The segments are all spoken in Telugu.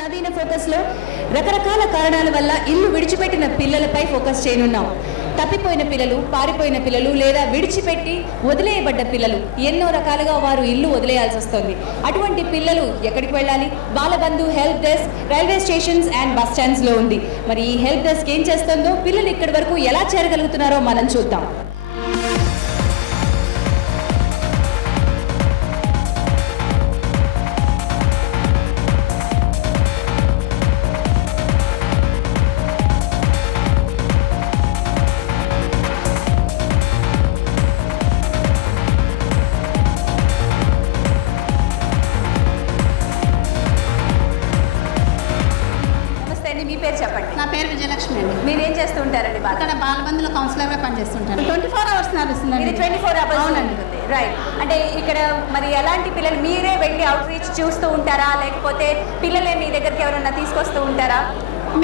నవీన ఫోకస్ లో రకరకాల కారణాల వల్ల ఇల్లు విడిచిపెట్టిన పిల్లలపై ఫోకస్ చేయనున్నాం. తప్పిపోయిన పిల్లలు, పారిపోయిన పిల్లలు లేదా విడిచిపెట్టి వదిలేయబడ్డ పిల్లలు, ఎన్నో రకాలుగా వారు ఇల్లు వదిలేయాల్సి వస్తుంది. అటువంటి పిల్లలు ఎక్కడికి వెళ్ళాలి? Balabandhu help desk railway stations and bus stands లో ఉంది. మరి ఈ హెల్ప్ డెస్క్ ఏం చేస్తుందో, పిల్లలు ఇక్కడి వరకు ఎలా చేరగలుగుతున్నారో మనం చూద్దాం. మీ పేరు చెప్పండి. నా పేరు విజయలక్ష్మి అండి. మీరు ఏం చేస్తూ ఉంటారండి? ఇక్కడ బాలబంధులో కౌన్సిలర్గా పనిచేస్తుంటాను. 24 hours నడుస్తుందండి. ఇది 24 hours ఉంటుంది. రైట్. అంటే ఇక్కడ మరి ఎలాంటి పిల్లలు మీరే వెళ్ళి అవుట్ రీచ్ చూస్తూ ఉంటారా, లేకపోతే పిల్లలే మీ దగ్గరికి ఎవరైనా తీసుకొస్తూ ఉంటారా?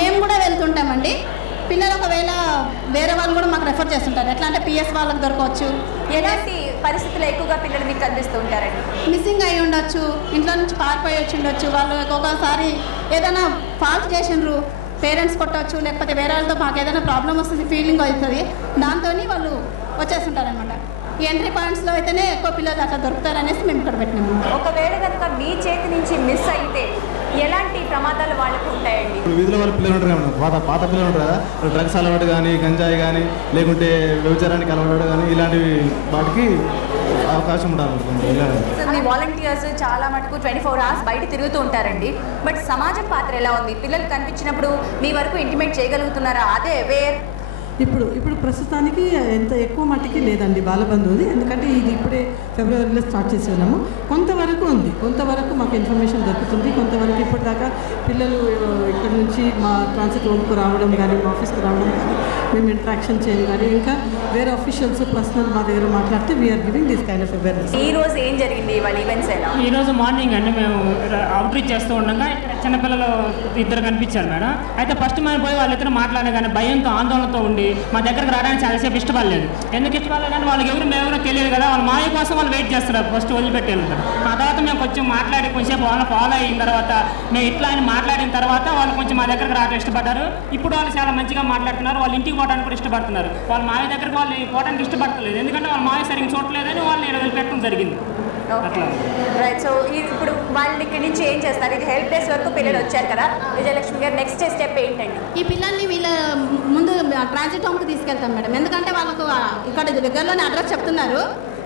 మేము కూడా వెళ్తుంటామండి. పిల్లలు ఒకవేళ వేరే వాళ్ళు కూడా మాకు రెఫర్ చేస్తుంటారు. ఎట్లా అంటే పిఎస్ వాళ్ళకి దొరకవచ్చు. ఎలాంటి పరిస్థితుల్లో ఎక్కువగా పిల్లలు మీకు కనిపిస్తూ ఉంటారండి? మిస్సింగ్ అయి ఉండొచ్చు, ఇంట్లో నుంచి పారిపోయి వచ్చి ఉండొచ్చు, వాళ్ళు ఒక్కొక్కసారి ఏదైనా ఫాల్ట్ చేసిండ్రు, పేరెంట్స్ కొట్టవచ్చు, లేకపోతే వేరే వాళ్ళతో మాకు ఏదైనా ప్రాబ్లం వస్తుంది ఫీలింగ్ అవుతుంది, దాంతో వాళ్ళు వచ్చేస్తుంటారనమాట. ఈ ఎంట్రీ పాయింట్స్లో అయితేనే ఎక్కువ పిల్లలు అట్లా దొరుకుతారనేసి మేము ఇక్కడ పెట్టినాము. ఒకవేళ కనుక మీ చేతి నుంచి మిస్ అయితే ఎలాంటి ప్రమాదాలు వాళ్ళకు ఉంటాయండి? వీధిలో వాళ్ళ పిల్లలు ఉంటారు కదా, పాత పిల్లలు ఉంటారు కదా, డ్రగ్స్ అలవాటు కానీ, గంజాయి కానీ, లేకుంటే వ్యభిచారానికి అలవాటు కానీ, ఇలాంటి వాటికి అవకాశం ఉండాలి. మీ వాలంటీర్స్ చాలా మటుకు 24 hours బయట తిరుగుతూ ఉంటారండి. బట్ సమాజం పాత్ర ఎలా ఉంది? పిల్లలు కనిపించినప్పుడు మీ వరకు ఇంటిమేట్ చేయగలుగుతున్నారా? అదే వేర్ ఇప్పుడు ప్రస్తుతానికి ఎంత ఎక్కువ మట్టికి లేదండి బాలబంధువుది, ఎందుకంటే ఇది ఇప్పుడే ఫిబ్రవరిలో స్టార్ట్ చేసి ఉన్నాము. కొంతవరకు ఉంది, కొంతవరకు మాకు ఇన్ఫర్మేషన్ దొరుకుతుంది. కొంతవరకు ఇప్పటిదాకా పిల్లలు ఇక్కడ నుంచి మా ట్రాన్సిట్ రోడ్కు రావడం కానీ, మా ఆఫీస్కి రావడం కానీ, మేము ఇంటరాక్షన్ చేయడం కానీ, ఇంకా వేరే అఫీషియల్స్ పర్సనల్ మా దగ్గర మాట్లాడితే we are giving this kind of awareness. ఈ రోజు ఏం జరిగింది? వాళ్ళ ఈవెంట్స్ ఎలా? ఈ రోజు మార్నింగ్ అండి మేము అవుట్ రీచ్ చేస్తూ ఉండగా చిన్నపిల్లలు ఇద్దరు కనిపించారు మేడం. అయితే ఫస్ట్ మేము పోయి వాళ్ళిద్దరు మాట్లాడే కానీ భయంతో ఆందోళనతో ఉండి మా దగ్గరకు రావడానికి చాలాసేపు ఇష్టపడలేదు. ఎందుకు ఇష్టపడలేదంటే వాళ్ళకి మేమెవరో తెలియదు కదా, వాళ్ళ మాయ కోసం వాళ్ళు వెయిట్ చేస్తారు, ఫస్ట్ వదిలిపెట్టి వెళ్తారు. ఆ తర్వాత మేము కొంచెం మాట్లాడి కొంచెంసేపు వాళ్ళని ఫాలో అయిన తర్వాత మేము ఇట్లా అని మాట్లాడిన తర్వాత వాళ్ళు కొంచెం మా దగ్గరకు రావడానికి ఇష్టపడ్డారు. ఇప్పుడు వాళ్ళు చాలా మంచిగా మాట్లాడుతున్నారు, వాళ్ళు ఇంటికి పోవడానికి కూడా ఇష్టపడుతున్నారు. వాళ్ళ మాయ దగ్గరకు వాళ్ళు పోవడానికి ఇష్టపడలేదు, ఎందుకంటే వాళ్ళ మాయ సరిగ్గా చూడలేదని వాళ్ళని వదిలిపెట్టడం జరిగింది. రైట్. సో ఇప్పుడు వాళ్ళు ఇక్కడి నుంచి ఏం చేస్తారు? ఇది హెల్ప్ డెస్క్ వరకు పిల్లలు వచ్చారు కదా విజయలక్ష్మి గారు, నెక్స్ట్ స్టెప్ ఏంటండి? ఈ పిల్లల్ని వీళ్ళ ముందు ట్రాన్సిట్ హోమ్కి తీసుకెళ్తాం మేడం. ఎందుకంటే వాళ్ళకు ఇక్కడ దగ్గరలోనే అడ్రస్ చెప్తున్నారు,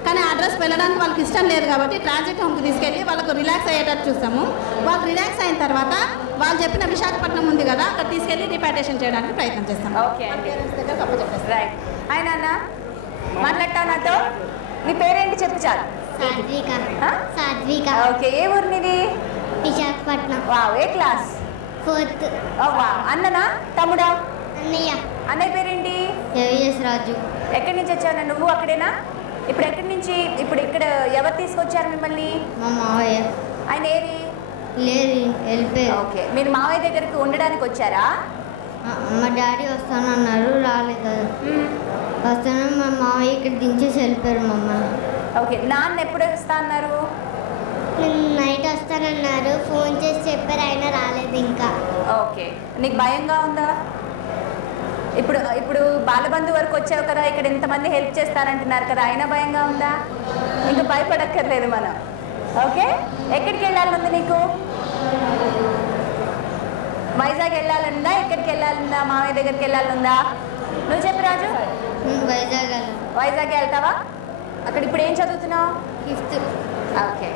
కానీ అడ్రస్ వెళ్ళడానికి వాళ్ళకి ఇష్టం లేదు కాబట్టి ట్రాన్సిట్ హోమ్కి తీసుకెళ్ళి వాళ్ళకు రిలాక్స్ అయ్యేటట్టు చూస్తాము. వాళ్ళు రిలాక్స్ అయిన తర్వాత వాళ్ళు చెప్పిన విశాఖపట్నం ఉంది కదా, అక్కడ తీసుకెళ్ళి రిపాటేషన్ చేయడానికి ప్రయత్నం చేస్తాం. ఓకే అండి. రైట్. ఆయన అన్న మాట్లాడతావు నాతో? నీ పేరేంటి చెప్పు చాలు. సాత్విక. ఓకే. ఏ ఊరు నీది? విశాఖపట్నం. వావ్. ఏ క్లాస్? 4th. అన్ననా తమ్ముడా? అన్నయ్య. అన్నయ్య పేరేంటి? రవిఎస్ రాజు. ఎక్కడి నుంచి వచ్చావు? నువ్వు అక్కడేనా? ఇప్పుడు ఎక్కడి నుంచి? ఇప్పుడు ఇక్కడ ఎవరు తీసుకొచ్చారు మిమ్మల్ని? మా మావయ్య. ఆయన ఏది? లేదు, వెళ్ళిపోయారు. ఓకే. మీరు మావయ్య దగ్గరికి ఉండడానికి వచ్చారా? మా డాడీ వస్తానన్నారు, రాలేదు. వస్తాను, మా మావయ్య ఇక్కడ దించేసి వెళ్ళిపోయారు మమ్మల్ని. ఓకే. నాన్న ఎప్పుడు వస్తా అన్నారు? నైట్ వస్తానన్నారు, ఫోన్ చేసి చెప్పారు, అయినా రాలేదు ఇంకా. ఓకే. నీకు భయంగా ఉందా? ఇప్పుడు బాలబంధు వరకు వచ్చావు కదా, ఇక్కడ ఇంతమంది హెల్ప్ చేస్తారంటున్నారు కదా, అయినా భయంగా ఉందా? ఇంకా భయపడక్కర్లేదు మనం. ఓకే. ఎక్కడికి వెళ్ళాలనుంది నీకు? వైజాగ్ వెళ్ళాలనుందా? ఎక్కడికి వెళ్ళాలనుందా? మామయ్య దగ్గరికి వెళ్ళాలనుందా? నువ్వు చెప్పు రాజు. వైజాగ్. వైజాగ్ వెళ్తావా? అక్కడ ఇప్పుడు ఏం చదువుతున్నావు? 5th. ఓకే.